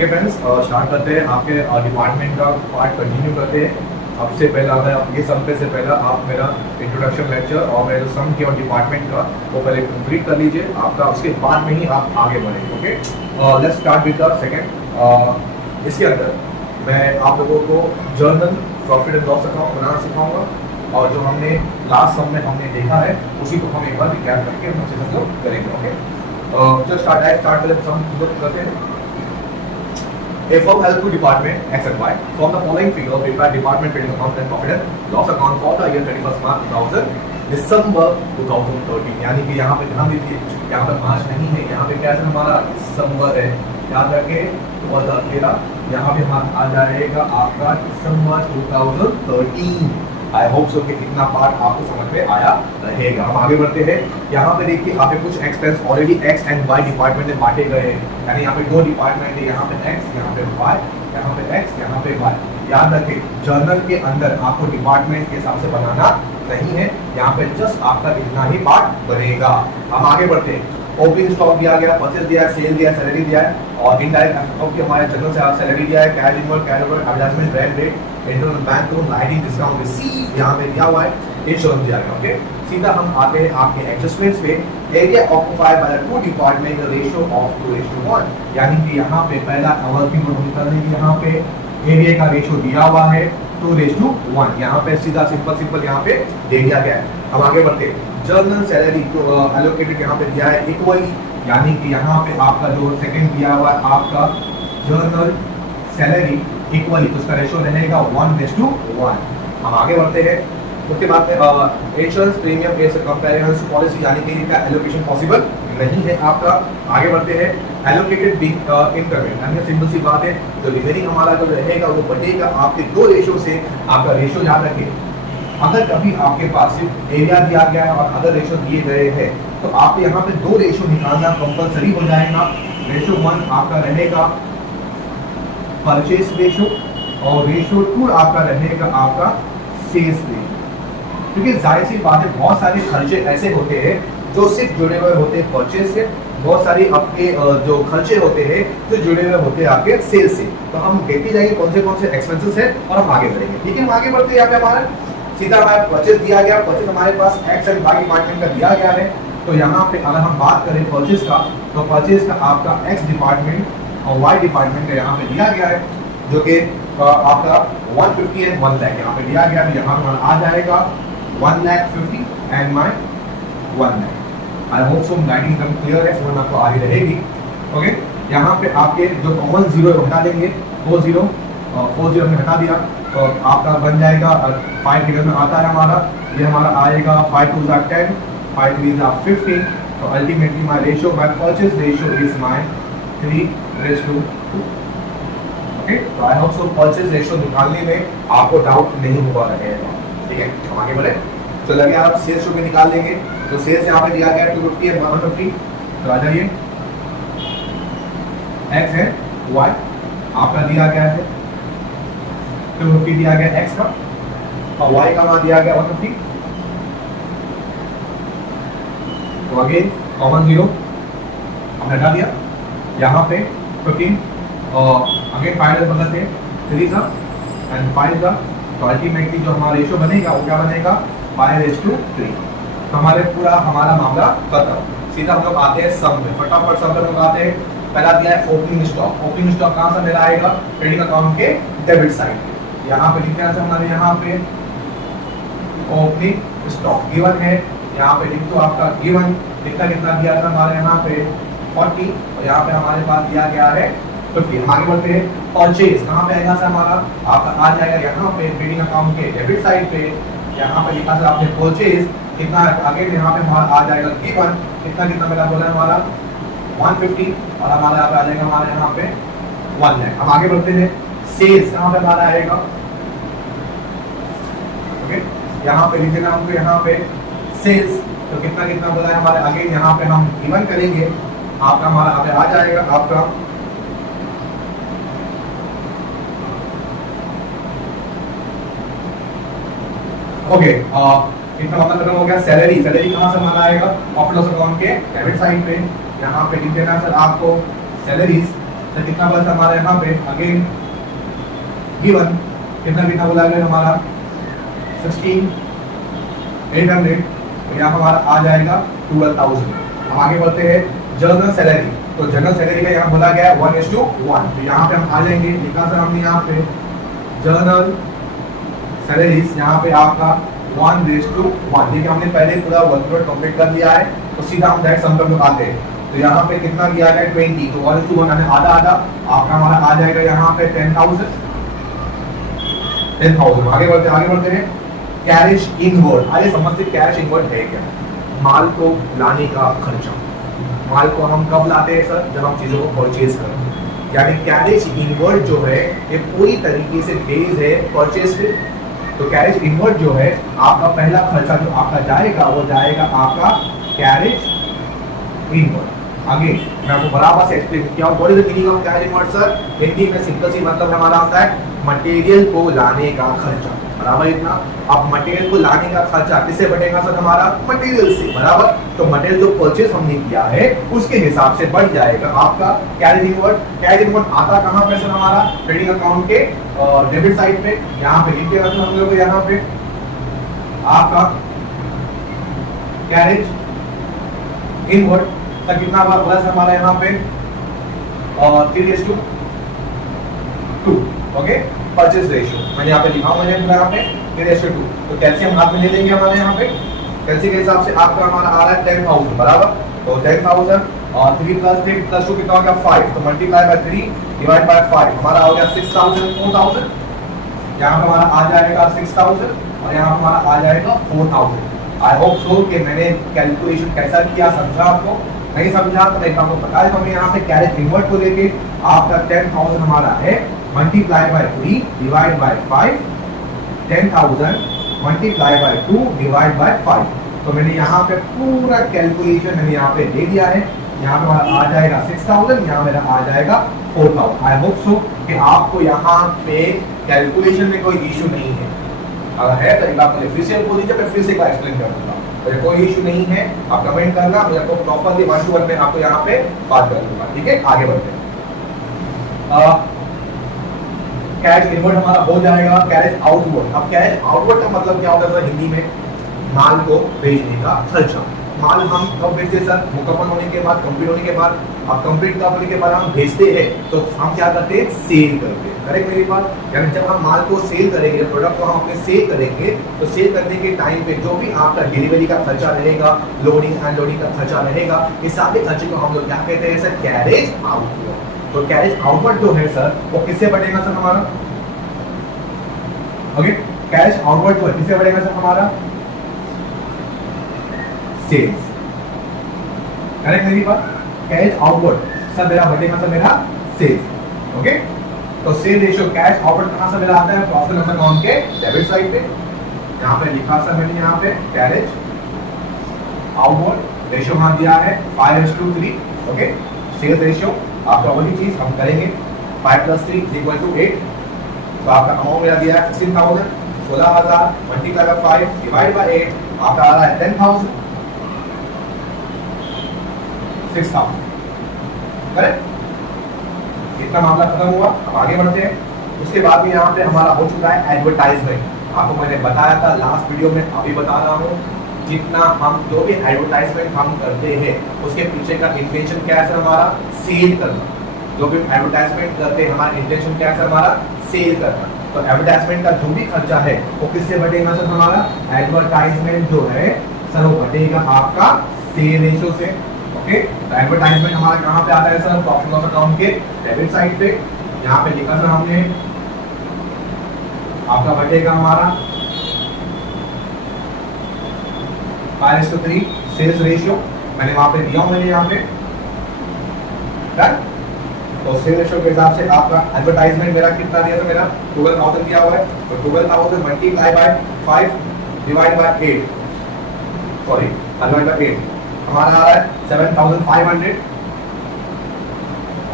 Okay friends, start करते हैं आपके डिपार्टमेंट का पार्ट कंटिन्यू करते हैं। अब से पहला मैं ये सब पे से पहला आप मेरा इंट्रोडक्शन लेक्चर और मेरा सम के और डिपार्टमेंट का वो पहले कंप्लीट कर लीजिए आपका, उसके बाद में ही आप आगे बढ़ेंगे। Okay, let's start with the second. इसके अंदर मैं आप लोगों को journal profit and loss account बनाना सिखाऊंगा और जो हमने लास्ट सम में हमने देखा है उसी को हम एक बार रिकैप करके हम अच्छे से लोग करेंगे। ओके, जस्ट स्टार्ट करें सम करते हैं। A firm has two departments, X and Y. From the following figure, prepare department trading account and profit and loss account for the year 31st March 2000, December 2013। यानी कि यहाँ पे ध्यान दीजिए, यहाँ पे मार्च नहीं है, यहाँ पे क्या है हमारा दिसंबर है। याद रखें 2013, यहाँ पे आ जाएगा आपका दिसंबर 2013। आई होप सो कि इतना पार्ट आपको समझ में आया रहेगा। हम आगे बढ़ते हैं। यहाँ पे देखिए यहाँ पे कुछ expense already X and Y department में बांटे गए हैं, यानी यहाँ पे दो डिपार्टमेंट है, यहाँ पे एक्स, यहाँ पे वाई, यहाँ पे एक्स, यहाँ पे वाई। याद रखें जर्नल के अंदर आपको डिपार्टमेंट के हिसाब से बनाना नहीं है, यहाँ पे जस्ट आपका इतना ही पार्ट बनेगा। हम आगे बढ़ते हैं। ओपनिंग स्टॉक दिया गया, परचेज दिया है, सेल दिया है, सैलरी दिया है और इनडायरेक्ट स्टॉक की हमारे जनरल से आप सैलरी दिया है, cash inward, cash over, adjustment, rent rate, internal bank loan, lighting discount receive यहाँ पे दिया हुआ है, इंश्योरेंस दिया गया। ओके, सीधा हम आते हैं आपके एडजस्टमेंट्स पे। Area occupied by the two department ratio of 2:1, यानी कि यहाँ पे पहला वर्किंग नोट निकल रही है, यहाँ पे एरिया का रेशियो दिया हुआ है 2:1, यहाँ पे सीधा सिंपल यहाँ पे दे दिया गया है। हम आगे बढ़ते हैं। जर्नल सैलरी को एलोकेटेड यहाँ पे दिया है इक्वली, यानी कि यहाँ पे आपका जो सेकंड दिया हुआ है आपका जर्नल सैलरी इक्वली, तो उसका रेशियो रहेगा 1:1। हम आगे बढ़ते हैं। उसके बाद में insurance premium based comparison policy, यानी कि इसका एलोकेशन पॉसिबल नहीं है आपका। आगे बढ़ते हैं। एलोकेटेड बिग इंक्रीमेंट, यानी सिंपल सी बात है, जो रिमेनिंग हमारा जो रहेगा वो बढ़ेगा आपके दो रेशियो से। आपका रेशियो याद रखिए, अगर कभी आपके पास सिर्फ एरिया दिया गया है और अदर रेशियो दिए गए हैं तो आप यहाँ पे दो रेशियो निकालना कंपलसरी हो जाएगा। रेशियो 1 आपका रहेगा परचेस रेशियो और रेशियो 2 आपका रहेगा आपका सेल्स रेशियो। क्योंकि जाहिर सी बात है बहुत सारे खर्चे ऐसे होते हैं जो सिर्फ जुड़े हुए होते हैं परचेस से, बहुत सारी आपके जो खर्चे होते हैं जो जुड़े हुए होते हैं आपके सेल्स से। तो हम देखते जाएंगे कौन से एक्सपेंसेस है और हम आगे बढ़ेंगे। ठीक है, हम आगे बढ़ते हैं। यहाँ पे हमारा सीधा हमारा परचेस दिया गया, परचेस हमारे पास एक्स एंड वाई डिपार्टमेंट का दिया गया है। तो यहाँ पे अगर हम बात करें परचेस का, तो परचेस का आपका एक्स डिपार्टमेंट और वाई डिपार्टमेंट का यहाँ पे दिया गया है, जो कि आपका 150 एंड 1 लाख यहाँ पे दिया गया है। यहाँ पे आ जाएगा 1,50,000 and my 1 lakh. I hope so writing एकदम क्लियर है, समझ आपको आ रही रहेगी। ओके, यहाँ पे आपके जो कॉमन जीरो हटा देंगे, 40 हमने हटा दिया तो आपका बन जाएगा 5 फिगर में आता है हमारा, ये हमारा आएगा 5 2 10, 5 3 15। तो ultimately my ratio, my purchase ratio is my 3:2। Okay, तो I hope so purchase ratio निकालने में आपको डाउट नहीं होगा रहेगा। ठीक है, हम आगे बढ़े। तो लगे आप सेल्स रेशियो भी निकाल लेंगे। तो सेल्स यहाँ पे दिया गया 250 है 150, तो आ जाइए एक्स है, वाई आपका दिया गया है 250 दिया गया एक्स का और वाई का मान दिया गया 150। तो अगेन कॉमन जीरो हमने हटा दिया, यहाँ पे 15 और अगेन फाइनल बदलते हैं 3 एंड 5 का। तो अल्टीमेटली जो हमारा रेशियो बनेगा वो क्या बनेगा 5:3। तो हमारे पूरा हमारा मामला खत्म। सीधा हम लोग आते हैं सम में, फटाफट सब लोग आते हैं। पहला दिया है ओपनिंग स्टॉक। ओपनिंग स्टॉक कहाँ से मेरा आएगा, ट्रेडिंग अकाउंट के डेबिट साइड। यहाँ पे लिखना है हमारे, यहाँ पे ओपनिंग स्टॉक गिवन है, यहाँ पे लिख दो आपका गिवन कितना दिया था हमारे यहाँ पे 40 और यहाँ पे हमारे पास दिया गया है 50। हम आगे बढ़ते हैं। परचेज कहाँ पे आएगा हमारा, आपका आ जाएगा यहाँ पे ट्रेडिंग अकाउंट के डेबिट साइड पे। यहाँ पे लिखा था आपने परचेज कितना, आगे यहाँ पे हमारा आ जाएगा गिवन कितना मेरा बोला है हमारा 150 और हमारा यहाँ पे आ जाएगा हमारे यहाँ पे 1 लाख। हम आगे बढ़ते हैं। सेल्स कहाँ पे हमारा आएगा, ओके यहाँ पे लिख देना हमको, यहाँ पे सेल्स तो कितना बोला है हमारे, आगे यहाँ पे हम गिवन करेंगे, आपका हमारा यहाँ पे आ जाएगा आपका ओके कितना मतलब खत्म हो गया। सैलरी कहाँ से हमारा आएगा, प्रॉफिट लॉस अकाउंट के डेबिट साइड पे। यहाँ पे लिख देना सर आपको सैलरीज सर कितना बोला था हमारा यहाँ पे अगेन गिवन कितना कितना बोला गया हमारा 16,800, यहाँ हमारा आ जाएगा 12,000। हम आगे बढ़ते हैं जनरल सैलरी। तो जनरल सैलरी का यहाँ बोला गया है 1:1। तो यहाँ पे हम आ जाएंगे, लिखा था हमने यहाँ पे जनरल सैलरीज, यहाँ पे आपका 1:1। देखिए हमने पहले पूरा वर्कलोड कंप्लीट कर लिया है, तो सीधा हम डायरेक्ट सम करके आते हैं। तो यहाँ पे कितना दिया गया 20, तो 1:1 यानी आधा आधा आपका हमारा आ जाएगा यहाँ पे 10,000। आगे बढ़ते हैं कैश इनवर्ड। आइए समझते हैं कैश इनवर्ड है क्या। माल को लाने का खर्चा, माल को हम कब लाते हैं सर, जब हम चीजों को परचेज करते हैं। यानी कैश इनवर्ड जो है ये पूरी तरीके से बेस्ड है परचेज पे। तो कैश इनवर्ड जो है आपका पहला खर्चा जो आपका जाएगा वो जाएगा आपका कैश इनवर्ड। आगे मैं आपको बराबर से एक्सप्लेन किया what is the meaning of cash inward sir. Hindi में सिंपल सी मतलब हमारा आता है मटेरियल को लाने का खर्चा, बराबर इतना। अब मटेरियल को लाने का खर्चा किससे बढ़ेगा सर, हमारा मटेरियल से, बराबर। तो मटेरियल जो परचेज हमने किया है उसके हिसाब से बढ़ जाएगा आपका कैश इनवर्ड। कैश इनवर्ड आता कहां पे सर, हमारा ट्रेडिंग अकाउंट के डेबिट साइड पे। यहां पे लिख दिया सर हम लोग यहां पे आपका कैश इनवर्ड का कितना बार प्लस हमारा यहाँ पे 3:2। ओके, परचेज रेशियो मैंने यहाँ पे लिखा हूँ, मैंने यहाँ पे 3:2। तो कैल्शियम हाथ में ले लेंगे हमारे यहाँ पे, कैल्शियम के हिसाब से आपका हमारा आ रहा है 10,000, बराबर। तो 10,000 और 3 + 3 + 2 कितना हो गया 5। तो मल्टीप्लाई बाय 3 डिवाइड बाय 5 हमारा हो गया 6,000 4,000। यहाँ पे हमारा आ जाएगा 6,000 और यहाँ पे हमारा आ जाएगा 4,000। आई होप सो कि मैंने कैलकुलेशन कैसा किया समझा आपको। नहीं समझा तो मैं आपको बता देता हूं। यहाँ पे कैश इनवर्ड को लेके आपका 10,000 हमारा है, multiply by 3 divide by 5, 10,000 multiply by 2 divide by 5। तो मैंने यहाँ पे पूरा कैलकुलेशन मैंने यहाँ पे दे दिया है। यहाँ पे हमारा आ जाएगा 6,000, यहाँ मेरा आ जाएगा 4,000। आई होप सो कि आपको यहाँ पे कैलकुलेशन में कोई इशू नहीं है। अगर है तो एक बार मुझे फिर से बोल दीजिए, मैं फिर से एक्सप्लेन कर दूंगा। तो कोई इशू नहीं है, आप कमेंट करना, मैं आपको प्रॉपर्ली 1 to 1 में आपको यहाँ पे बात कर दूंगा। ठीक है, आगे बढ़ते हैं। कैश इनवर्ड हमारा हो जाएगा कैश आउटवर्ड। अब कैश आउटवर्ड का मतलब क्या होता है हिंदी में, माल को भेजने का खर्चा। माल हम कब भेजते हैं सर, मुकम्मल होने के बाद, कंप्लीट होने के बाद। अब कंप्लीट होने के बाद हम भेजते हैं तो हम क्या करते हैं, सेल करते हैं। करेक्ट मेरी बात। यानी जब हम माल को सेल करेंगे, प्रोडक्ट को हम अपने सेल करेंगे, तो सेल करने के टाइम पे जो भी आपका डिलीवरी का खर्चा रहेगा, लोडिंग अनलोडिंग का खर्चा रहेगा, इस सारे खर्चे को हम लोग क्या कहते हैं सर, कैरेज आउटवर्ड। तो कैरेज आउटवर्ड जो है सर वो किससे बढ़ेगा सर हमारा, ओके। कैश आउटवर्ड जो है किससे बढ़ेगा सर हमारा, सेल्स। करेक्ट मेरी बात। कैश आउटवर्ड सर मेरा बढ़ेगा सर मेरा सेल्स, ओके। तो सेल रेशियो कैश आउटवर्ड कहां से मेरा आता है, प्रॉफिट लॉस अकाउंट के डेबिट साइड पे। यहां पे लिखा सर मैंने यहाँ पे कैरेज आउटवर्ड रेशियो वहां दिया है 5:3, ओके। सेल्स रेशियो आपका वही चीज हम करेंगे, 5 + 3 = 8। तो आपका अमाउंट मेरा दिया है 16,000, 16,000 मल्टीप्लाई बाय 5 डिवाइड बाय 8 आपका आ रहा है 10,000, 6,000। करेक्ट, इतना मामला खत्म हुआ। अब आगे बढ़ते हैं। उसके बाद में यहाँ पे हमारा हो चुका है एडवर्टाइजमेंट। आपको मैंने बताया था लास्ट वीडियो में, अभी बता रहा हूँ, जितना हम जो भी एडवर्टाइजमेंट हम करते हैं उसके पीछे का इंटेंशन क्या है सर, हमारा सेल करना। जो भी एडवर्टाइजमेंट करते हैं हमारा इंटेंशन क्या है सर, हमारा सेल करना। तो एडवर्टाइजमेंट का जो भी खर्चा है वो किससे बढ़ेगा सर, हमारा एडवर्टाइजमेंट जो है सर वो बढ़ेगा आपका सेल रेशियो से, ओके। तो एडवर्टाइजमेंट हमारा कहाँ पे आता है सर, प्रॉफिट लॉस अकाउंट के डेबिट साइड पे। यहाँ पे लिखा सर हमने आपका बढ़ेगा हमारा 5:3 सेल्स रेशियो, मैंने वहां पे दिया हूं, मैंने यहाँ पे डन। तो सेल रेशियो के हिसाब से आपका एडवर्टाइजमेंट मेरा कितना दिया था, मेरा 12,000 दिया हुआ है। तो 12,000 multiply by 5 divide by 8, sorry divide by 8 हमारा आ रहा है 7,500,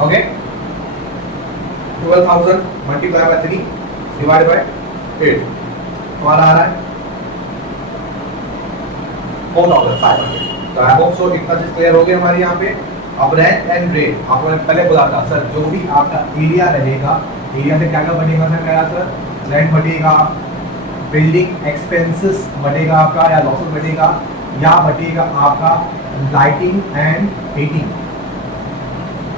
okay. 12,000 multiply by 3 divide by 8 हमारा आ रहा है 4,500। तो आई होप सो इतना चीज क्लियर हो गया हमारे यहाँ पे। अब रेंट एंड रेट आपको मैंने पहले बोला था सर, जो भी आपका एरिया रहेगा, एरिया से क्या क्या बनेगा सर मेरा सर, रेंट बनेगा, बिल्डिंग एक्सपेंसेस बनेगा आपका या लॉसेस बनेगा, या बटेगा आपका लाइटिंग एंड हीटिंग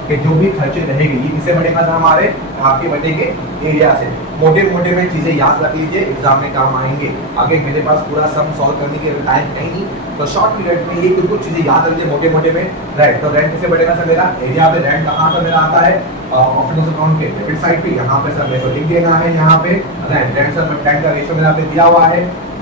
के जो भी खर्चे रहेंगे, ये किससे बढ़ेगा था हमारे, आपके बटेंगे एरिया से। मोटे मोटे में चीजें याद रख लीजिए, एग्जाम में काम आएंगे। आगे मेरे पास पूरा सम सॉल्व करने के टाइम है नहीं, तो शॉर्ट पीरियड में ये कुछ चीजें याद रख लीजिए मोटे मोटे में। रेंट, तो रेंट किससे बढ़ेगा सर मेरा, एरिया पे रेंट कहाँ से मेरा आता है, ऑफिस अकाउंट के डेबिट साइड पे, यहाँ पे सर मेरे को लिख देना है, यहाँ पे रेंट सर रेंट का रेशियो मेरा पे दिया हुआ है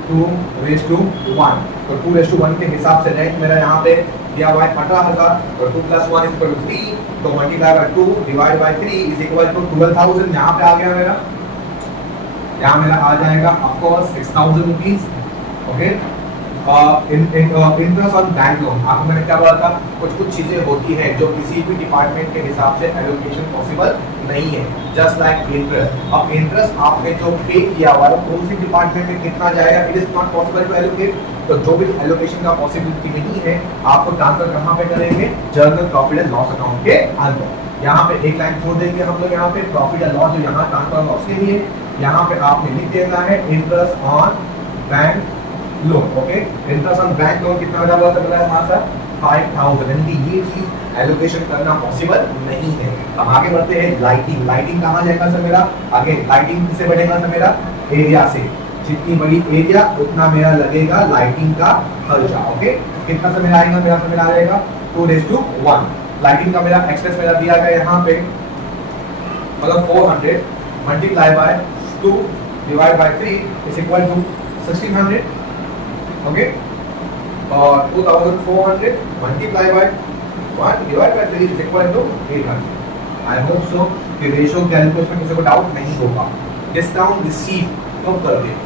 2:1, तो 2:1 के हिसाब से रेंट मेरा यहाँ पे दिया हुआ है 18,000, और 2 + 1 = 3, तो मल्टीप्लाई बाय 2 डिवाइड बाय 3 = 12,000। यहाँ पे आ गया मेरा, यहाँ मेरा आ जाएगा of course 6,000 rupees. Okay, interest on bank loan, आपको मैंने क्या बोला था, कुछ चीजें होती है जो किसी भी डिपार्टमेंट के हिसाब से एलोकेशन पॉसिबल नहीं है, जस्ट लाइक इंटरेस्ट। अब इंटरेस्ट आपने जो पे किया हुआ है कौन सी डिपार्टमेंट में कितना जाएगा, it is not possible to allocate, तो जो भी एलोकेशन का पॉसिबिलिटी नहीं है आपको ट्रांसफर कहाँ पे करेंगे, journal profit and loss account के अंदर। यहाँ पे एक लाइन छोड़ देंगे हम लोग, यहाँ पे प्रॉफिट एंड लॉस जो यहाँ ट्रांसफर लॉस के लिए, यहाँ पे आपने लिख देना है interest on bank loan. Okay, interest on bank loan कितना बचा हुआ है हमारे साथ 5,000, यानी कि ये चीज एलोकेशन करना पॉसिबल नहीं है। अब आगे बढ़ते हैं, लाइटिंग। लाइटिंग कहाँ जाएगा सर मेरा, आगे लाइटिंग किससे बढ़ेगा सर मेरा, एरिया से। जितनी बड़ी एरिया उतना मेरा लगेगा लाइटिंग का खर्चा। ओके, कितना से मेरा आएगा, मेरा से मेरा आएगा 2:1। लाइटिंग का मेरा एक्सपेंस मेरा दिया गया यहाँ पे, मतलब 400 multiply by 2 divide by 3 = 1,600। Okay, और 2,400 multiply by 1 divide by 3 = 800। I hope सो कि रेशियो कैलकुलेशन किसी को डाउट नहीं होगा। डिस्काउंट रिसीव कब करते हैं,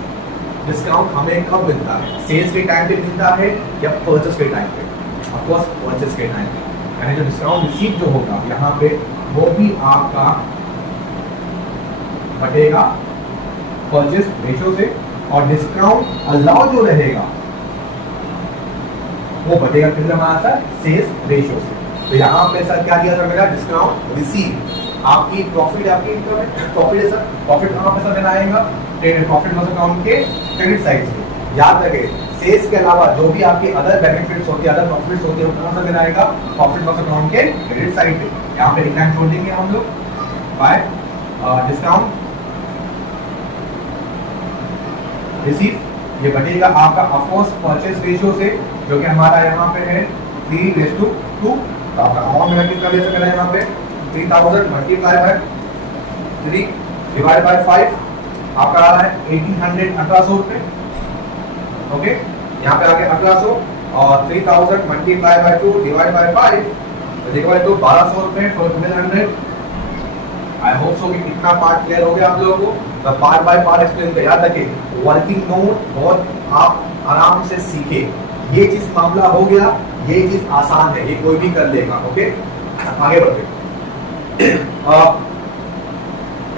डिस्काउंट हमें कब मिलता है, सेल्स के टाइम पे मिलता है या परचेस के टाइम पे, ऑफ कोर्स परचेस के टाइम पे। यानी जो डिस्काउंट रिसीव जो होगा यहाँ पे वो भी आपका बढ़ेगा परचेस रेशियो से, और डिस्काउंट अलाउ जो रहेगा वो बढ़ेगा कितना हमारा सर, सेल्स रेशियो से। तो यहाँ पे सर क्या दिया था मेरा, डिस्काउंट रिसीव। आपकी प्रॉफिट, आपकी इनकम है, प्रॉफिट है सर, प्रॉफिट कहाँ पे सर देना आएगा, प्रॉफिट लॉस अकाउंट के क्रेडिट साइड से। याद रखें, सेल्स के अलावा जो भी आपके अदर बेनिफिट्स होती है, अदर प्रॉफिट्स होती है, वो कहाँ से देना आएगा, प्रॉफिट लॉस अकाउंट के क्रेडिट साइड पे। यहाँ पे एक लाइन छोड़ देंगे हम लोग, बाय डिस्काउंट रिसीव, ये बढ़ेगा आपका ऑफ कोर्स परचेस रेशियो से, जो कि हमारा यहाँ पे है 3:2। तो आपका अमाउंट मेरा कितना दे सकता है यहाँ पे 3,000 मल्टीप्लाई बाय 3 डिवाइड बाय 5, आपका आ रहा है 1,800, 1,800 रुपए। ओके, यहाँ पे आ गया 1,800, और 3,000 मल्टीप्लाई बाय 2 डिवाइड बाय 5 तो 1,200 रुपए फॉर 1,200। आई होप सो कि कितना पार्ट क्लियर हो गया आप लोगों को। तो पार्ट बाय पार्ट एक्सप्लेन कर, याद रखें वर्किंग नोट बहुत आप आराम से सीखे। ये चीज मामला हो गया, ये चीज आसान है, ये कोई भी कर लेगा। ओके, आगे बढ़ते।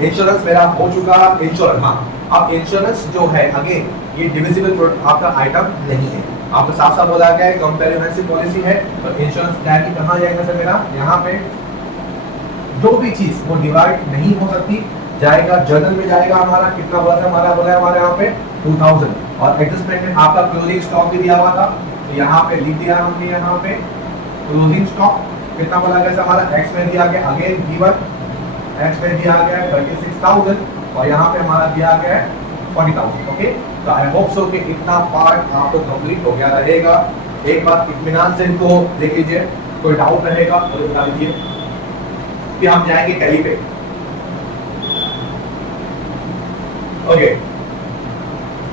इंश्योरेंस मेरा हो चुका, इंश्योरेंस, हाँ। अब इंश्योरेंस जो है अगेन ये डिविजिबल आपका आइटम नहीं है, आपको साफ साफ बोला गया है कंपेरिटिव पॉलिसी है। और इंश्योरेंस डायरेक्टली कहाँ जाएगा सर मेरा, यहाँ पे जो भी चीज वो डिवाइड नहीं हो सकती जाएगा जर्नल में जाएगा हमारा। कितना बोला था हमारा, बोला है हमारे यहाँ पे 2,000, और एडजस्टमेंट में आपका क्लोजिंग स्टॉक भी दिया हुआ था, तो यहाँ पे लिख दिया हमने, यहाँ पे क्लोजिंग स्टॉक कितना बोला गया हमारा, एक्स में दिया गया, अगेन गिवन एक्स में दिया गया है 36,000, और यहाँ पे हमारा दिया गया है 40,000। ओके, तो आई होप सो कि इतना पार्ट आपको कंप्लीट हो गया रहेगा। एक बात इत्मीनान से इनको देख लीजिए, कोई डाउट रहेगा तो बता दीजिए। फिर हम जाएंगे टैली पे। ओके,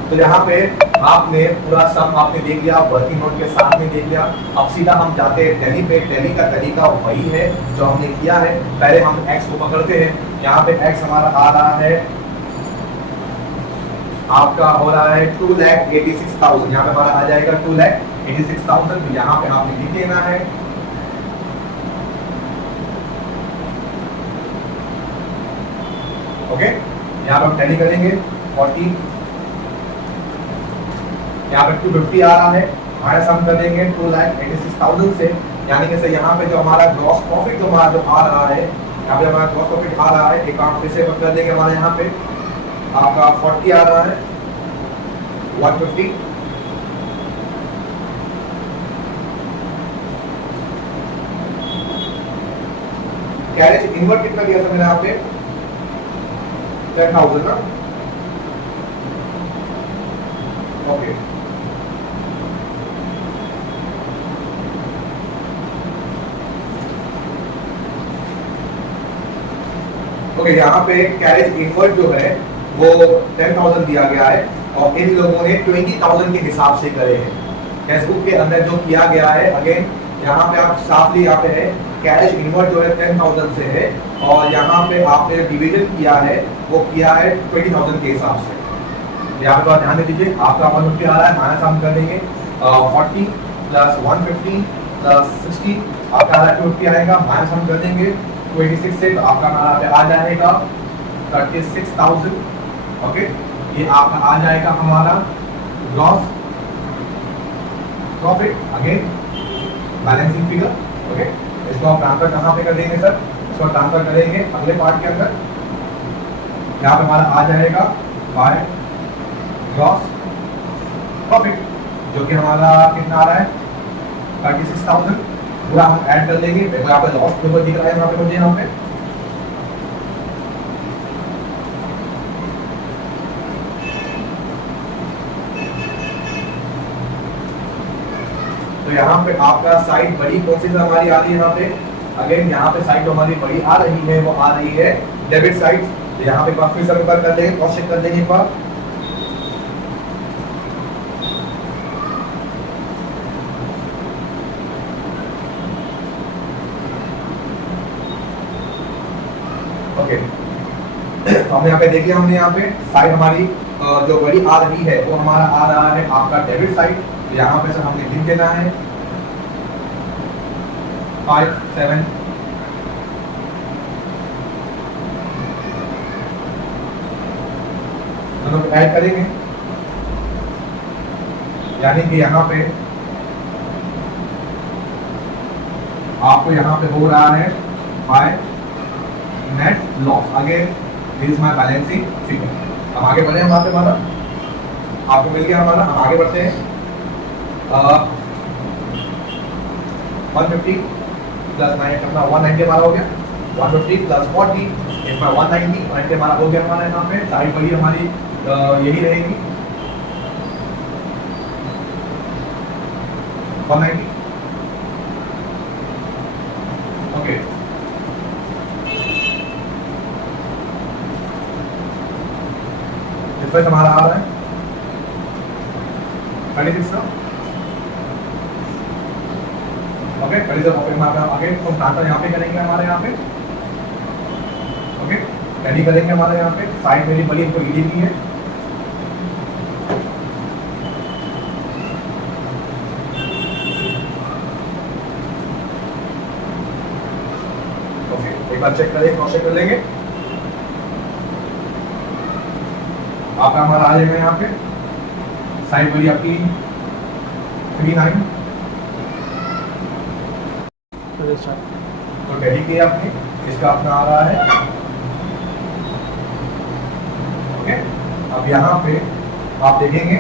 तो यहाँ पे आपने पूरा सम आपने देख लिया, वर्किंग नोट के साथ में देख लिया। अब सीधा हम जाते हैं टैली पे। टैली का तरीका वही है जो हमने किया है, पहले हम एक्स को पकड़ते हैं। यहाँ पे एक्स हमारा आ रहा है, आपका हो रहा है 2,86,000, यहाँ पे हमारा आ जाएगा 2,86,000। तो यहाँ पे आपने लिख देना है ओके। यहाँ पे हम टैली करेंगे 40, यहाँ पे 250 आ रहा है, हमारा सम कर देंगे 2,86,000 से। यानी कि सर यहाँ पे जो हमारा ग्रॉस प्रॉफिट जो हमारा जो आ रहा है, यहाँ पे हमारा ग्रॉस प्रॉफिट आ रहा है, एक काम फिर से कर देंगे, हमारे यहाँ पे आपका 40 आ रहा है, 150, कैरेज इनवर्ट कितना दिया था मैंने यहाँ पे 10,000 ना, ओके। ओके, यहाँ पे कैरेज इनवर्ट जो है वो 10,000 दिया गया है और इन लोगों ने 20,000 के हिसाब से करे हैं। टेक्स्ट के अंदर जो किया गया है, अगेन यहाँ पे आप साफली यहाँ पे है कैरेज इनवर्ट जो है 10,000 से है और यहाँ पे आपने डिवीजन किया है वो किया है 20,000 के हिसाब से। यहाँ पे ध्यान दीजिए, आपका 150 आ रहा है, माइनस हम कर देंगे 40 प्लस 150 प्लस 60, आपका आ रहा है 250 आएगा, माइनस हम कर देंगे 26 से, तो आपका आ जाएगा 36,000। ओके, ये आपका आ जाएगा हमारा gross profit, again balancing figure. Okay, इसको आप ट्रांसफर कहाँ पे कर देंगे सर, इसको ट्रांसफर करेंगे अगले पार्ट के अंदर। यहाँ पे हमारा आ जाएगा बाय ग्रॉस प्रॉफिट जो कि हमारा कितना आ रहा है 36,000, पूरा हम ऐड कर लेंगे। यहाँ पे लॉस पेपर दिख रहा है, यहाँ पे मुझे यहाँ पे तो यहाँ पे आपका साइड बड़ी कौन सी हमारी आ रही है, यहाँ पे अगेन यहाँ पे साइड हमारी बड़ी आ रही है, वो आ रही है डेबिट साइड। तो यहाँ पे फिर से कर देंगे, क्रॉस चेक कर देंगे एक बार। ओके, तो हमने यहाँ पे देखिए, हमने यहाँ पे साइड हमारी जो बड़ी आ रही है वो हमारा आ रहा है आपका डेबिट साइड। यहाँ पे सर हमने लिख देना है 5 7 दोनों को ऐड करेंगे, यानी कि यहाँ पे आपको यहाँ पे हो रहा है by net loss. Again this is my balancing figure. हम आगे बढ़े, हम आपके हमारा आपको मिल गया हमारा, हम आगे बढ़ते हैं। 150 प्लस 9 अपना 190 हमारा हो गया, 150 प्लस 40 इसमें 190 हमारा हो गया। हमारा यहाँ पे साइड बड़ी हमारी यही रहेगी 190। ओके, डिफरेंस हमारा आ रहा है 36 का। ओके, बड़ी से ऑफिस में आगे हम ट्रांसफर यहाँ पे करेंगे, हमारे यहाँ पे ओके रेडी करेंगे। हमारे यहाँ पे साइड मेरी बड़ी इनको ईडी की है, ओके एक बार चेक करें, क्रॉस चेक कर लेंगे। आपका हमारा आ जाएगा यहाँ पे साइड बड़ी आपकी 39 तो रेडी किया आपने, इसका अपना आ रहा है ओके। अब यहाँ पे आप देखेंगे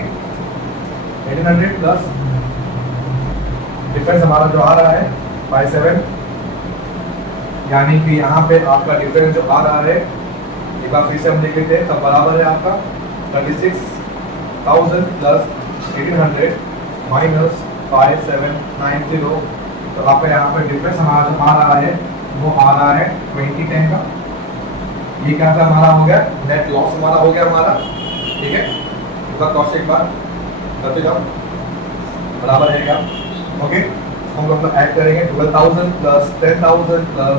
1800 प्लस डिफरेंस हमारा जो आ रहा है 57, यानी कि यहाँ पे आपका डिफरेंस जो आ रहा है एक बार फिर से हम देख लेते हैं, सब बराबर है आपका 36,000 प्लस 1800 माइनस 5790। तो आपका यहाँ पे डिफरेंस हमारा जो आ रहा है वो आ रहा है 2010 का। ये क्या था हमारा हो गया नेट लॉस हमारा हो गया हमारा, ठीक है। इसका कॉस्ट एक बार करते जाओ, बराबर है क्या ओके। हम लोग ऐड करेंगे 12,000 plus 10,000 plus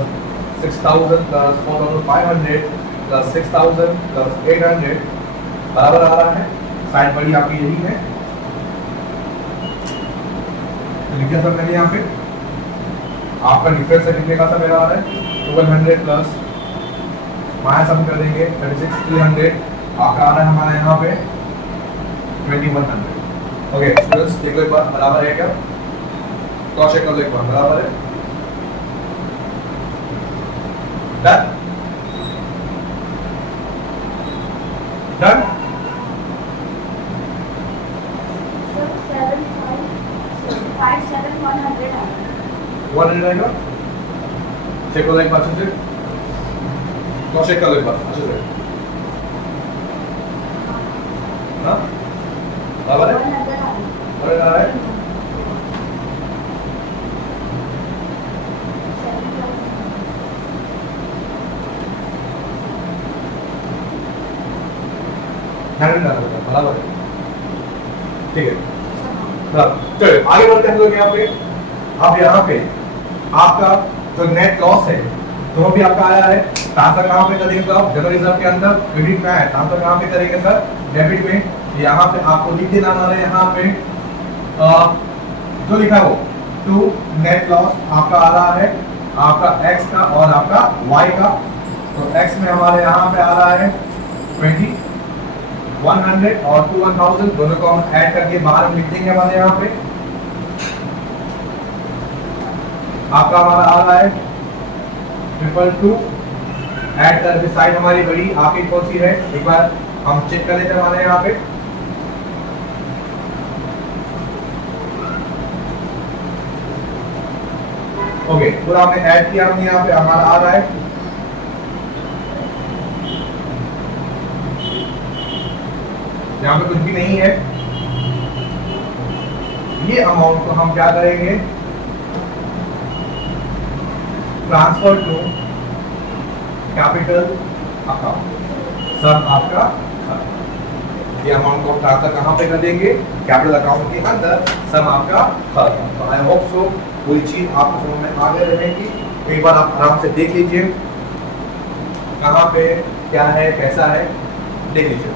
6,000 plus 4,500 plus 6,000 plus 800 बराबर आ रहा है। साइड बड़ी आपकी यही है, लिखा सब मैंने यहाँ पे। आपका डिफरेंस है कितने का था मेरा आ रहा है 1200 प्लस माइनस हम कर देंगे 36,300, आपका आ रहा है हमारा यहाँ पे 2100। ओके स्टूडेंट्स देखो एक बार बराबर है क्या, क्रॉस चेक कर लो एक बार, बराबर है। Done done. सर 57,100 आएगा। चेक कर लो एक बार अच्छे से, क्रॉस चेक कर लो एक बार अच्छे से। हाँ बराबर है, बराबर आ रहा है। बराबर है, ठीक है। चलो आगे बढ़ते हैं हम लोग। यहाँ पे अब यहाँ पे आपका जो नेट लॉस है तो वो भी आपका आया है। ट्रांसफर कहाँ पे करेंगे तो आप जनरल रिजर्व के अंदर क्रेडिट में है, ट्रांसफर कहाँ पे करेंगे सर, डेबिट में। यहाँ पे आपको लिख देना है, यहाँ पे जो लिखा है वो टू नेट लॉस आपका आ रहा है, आपका एक्स का और आपका वाई का। तो एक्स में हमारे यहाँ पे आ रहा है 20, 100 और 1000, दोनों को हम ऐड करके बाहर हम लिख देंगे। हमारे यहाँ पे आपका हमारा आ रहा है 222, ऐड करके साइड हमारी बड़ी आपकी कौन सी है, एक बार हम चेक कर लेते हैं। हमारे यहाँ पे ओके, पूरा हमने ऐड किया, हमने यहाँ पे हमारा आ रहा है यहाँ पे कुछ भी नहीं है। ये अमाउंट को हम क्या करेंगे, ट्रांसफर टू कैपिटल अकाउंट, सब आपका ये अमाउंट को ट्रांसफर कहाँ पे कर देंगे, कैपिटल अकाउंट के अंदर, सब आपका खत्म। तो आई होप सो कोई चीज आपको समझ में आ गई रहेगी। एक बार आप आराम से देख लीजिए कहाँ पे क्या है कैसा है, देख लीजिए।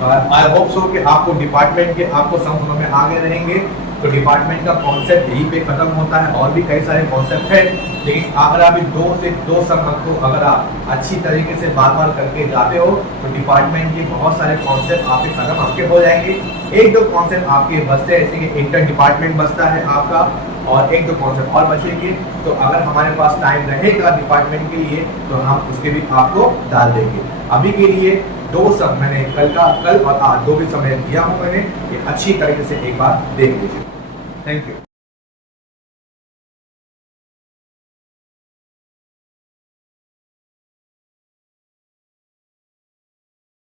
आई होप सो कि आपको डिपार्टमेंट के आपको समझ में आगे रहेंगे। तो डिपार्टमेंट का कॉन्सेप्ट यहीं पे खत्म होता है, और भी कई सारे कॉन्सेप्ट है, लेकिन अगर आप दो से दो सम को अगर आप अच्छी तरीके से बार बार करके जाते हो तो डिपार्टमेंट के बहुत सारे कॉन्सेप्ट आपके खत्म आपके हो जाएंगे। एक दो कॉन्सेप्ट आपके बचते हैं, जैसे कि इंटर डिपार्टमेंट बचता है आपका, और एक दो कॉन्सेप्ट और बचेंगे। तो अगर हमारे पास टाइम रहेगा डिपार्टमेंट के लिए तो हम उसके भी आपको डाल देंगे। अभी के लिए दो सम मैंने कल और आज दो भी समय दिया हूं मैंने, ये अच्छी तरीके से एक बार देख लीजिए। Thank you.